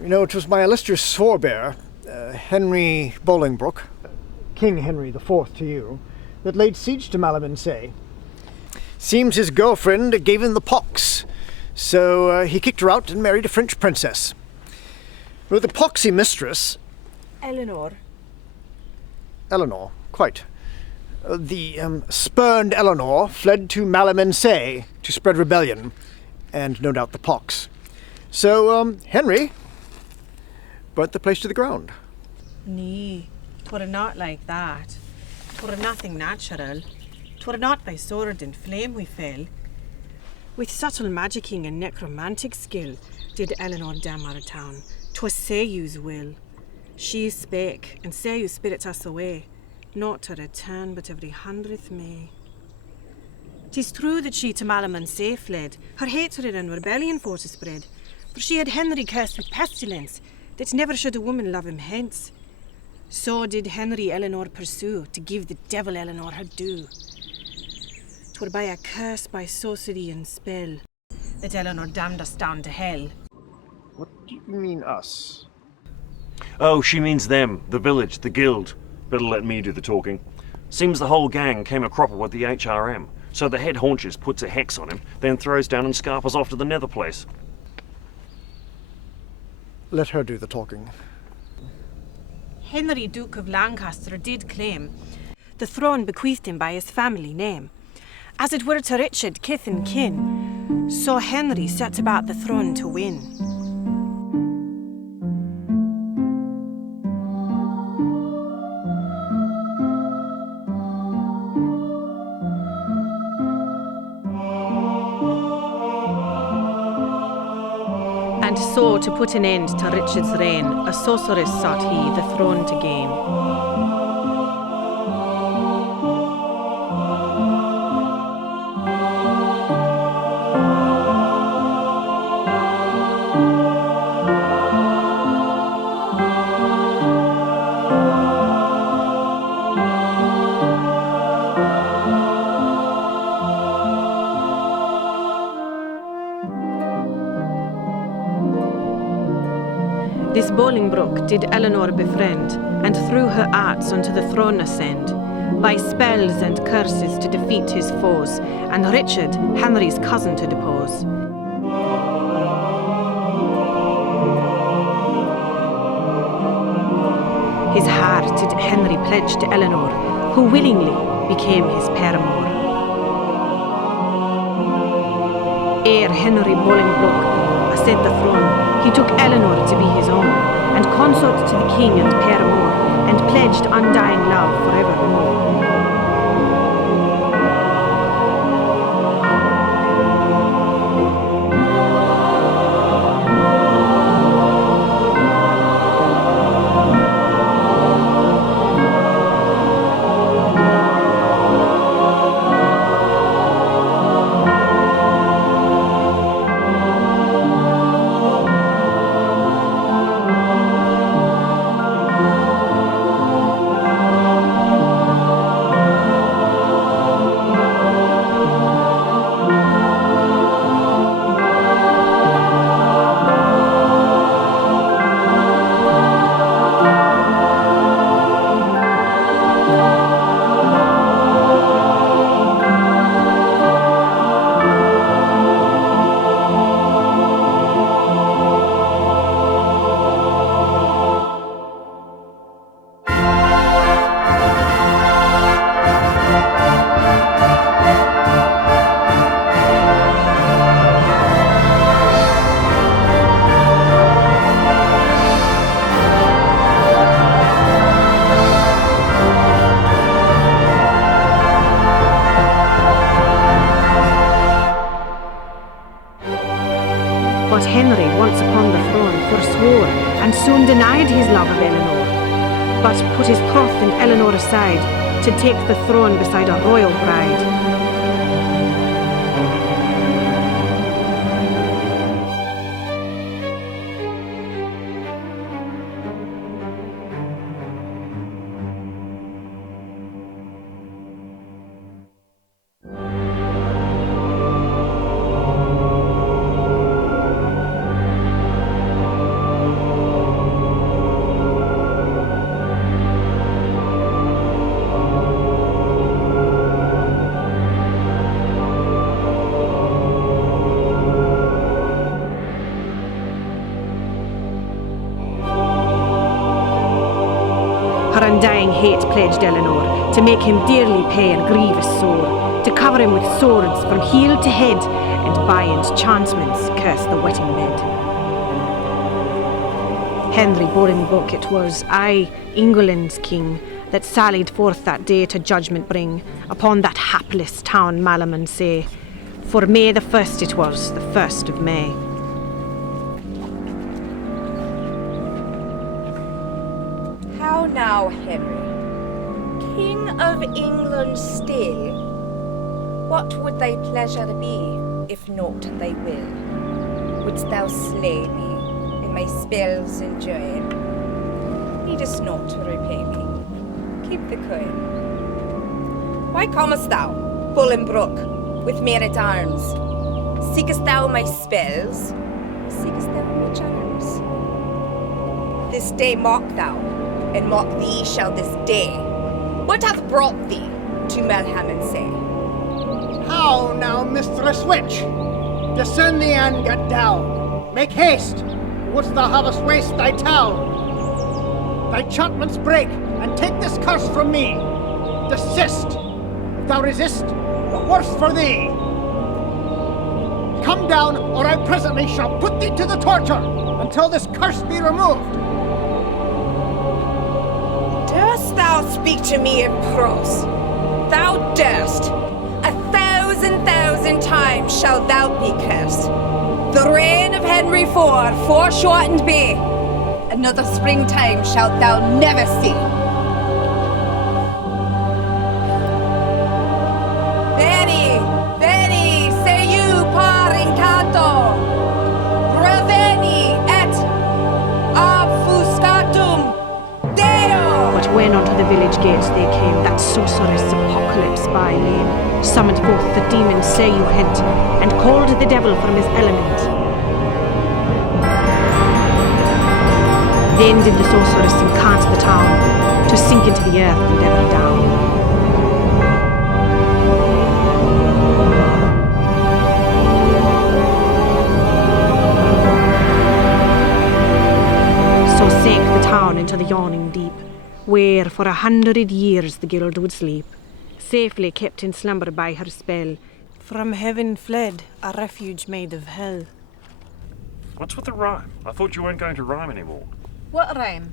You know, it was my illustrious forebear, Henry Bolingbroke, King Henry IV to you, that laid siege to Malamansay. Seems his girlfriend gave him the pox, so he kicked her out and married a French princess. With the poxy mistress... Eleanor. Eleanor, quite. The spurned Eleanor fled to Malamansay to spread rebellion, and no doubt the pox. So, Henry burnt the place to the ground. Nee, 'twere not like that. 'Twere nothing natural. 'Twere not by sword and flame we fell. With subtle magicking and necromantic skill did Eleanor damn our town. 'Twas Seiu's will. She spake, and Seiu spirits us away, not to return but every 100th May. 'Tis true that she to Malamansay fled, her hatred and rebellion for to spread, for she had Henry cursed with pestilence, that never should a woman love him hence. So did Henry Eleanor pursue, to give the devil Eleanor her due. 'Twere by a curse, by sorcery and spell, that Eleanor damned us down to hell. What do you mean, us? Oh, she means them, the village, the guild. Better let me do the talking. Seems the whole gang came a cropper with the HRM, so the head haunches puts a hex on him, then throws down and scarpers off to the nether place. Let her do the talking. Henry, Duke of Lancaster, did claim the throne bequeathed him by his family name, as it were to Richard, kith and kin. So Henry set about the throne to win. And so, to put an end to Richard's reign, a sorceress sought he the throne to gain. This Bolingbroke did Eleanor befriend, and through her arts unto the throne ascend, by spells and curses to defeat his foes, and Richard, Henry's cousin, to depose. His heart did Henry pledge to Eleanor, who willingly became his paramour. Ere Henry Bolingbroke ascended the throne, he took Eleanor to be his own, and consort to the king and paramour, and pledged undying love forevermore. But Henry, once upon the throne, forswore, and soon denied his love of Eleanor, but put his troth and Eleanor aside, to take the throne beside a royal bride. undying hate pledged Eleanor, to make him dearly pay and grievous sore, to cover him with swords from heel to head, and by enchantments curse the wetting bed. Henry Bolingbroke it was, aye, England's king, that sallied forth that day to judgment bring upon that hapless town Malaman say. For May the 1st it was, the 1st of May. How now, Henry? King of England still? What would thy pleasure be, if naught thy will? Wouldst thou slay me in my spells and joy? Needest not to repay me. Keep the coin. Why comest thou, Bolingbroke, with men-at-arms? Seekest thou my spells, or seekest thou my charms? This day mock thou, and mock thee shall this day. What hath brought thee to Malham say? How now, Mistress Witch? Descend thee and get down. Make haste. Wouldst thou have us waste thy town? Thy enchantments break, and take this curse from me. Desist. If thou resist, the worse for thee. Come down, or I presently shall put thee to the torture, until this curse be removed. Durst thou speak to me in prose? Thou durst. 1,000,000 times shalt thou be cursed. The reign of Henry IV foreshortened be. Another springtime shalt thou never see. Veni, veni, Seiu par incanto. Reveni et obfuscatum Deo. But when unto the village gates they came, that sorceress Apocalypse by name summoned forth the demon Seiu hent, and called the devil from his element. Then did the sorceress incant the town, to sink into the earth and ever down. So sank the town into the yawning deep, where for 100 years the guild would sleep, safely kept in slumber by her spell, from heaven fled, a refuge made of hell. What's with the rhyme? I thought you weren't going to rhyme anymore. What rhyme?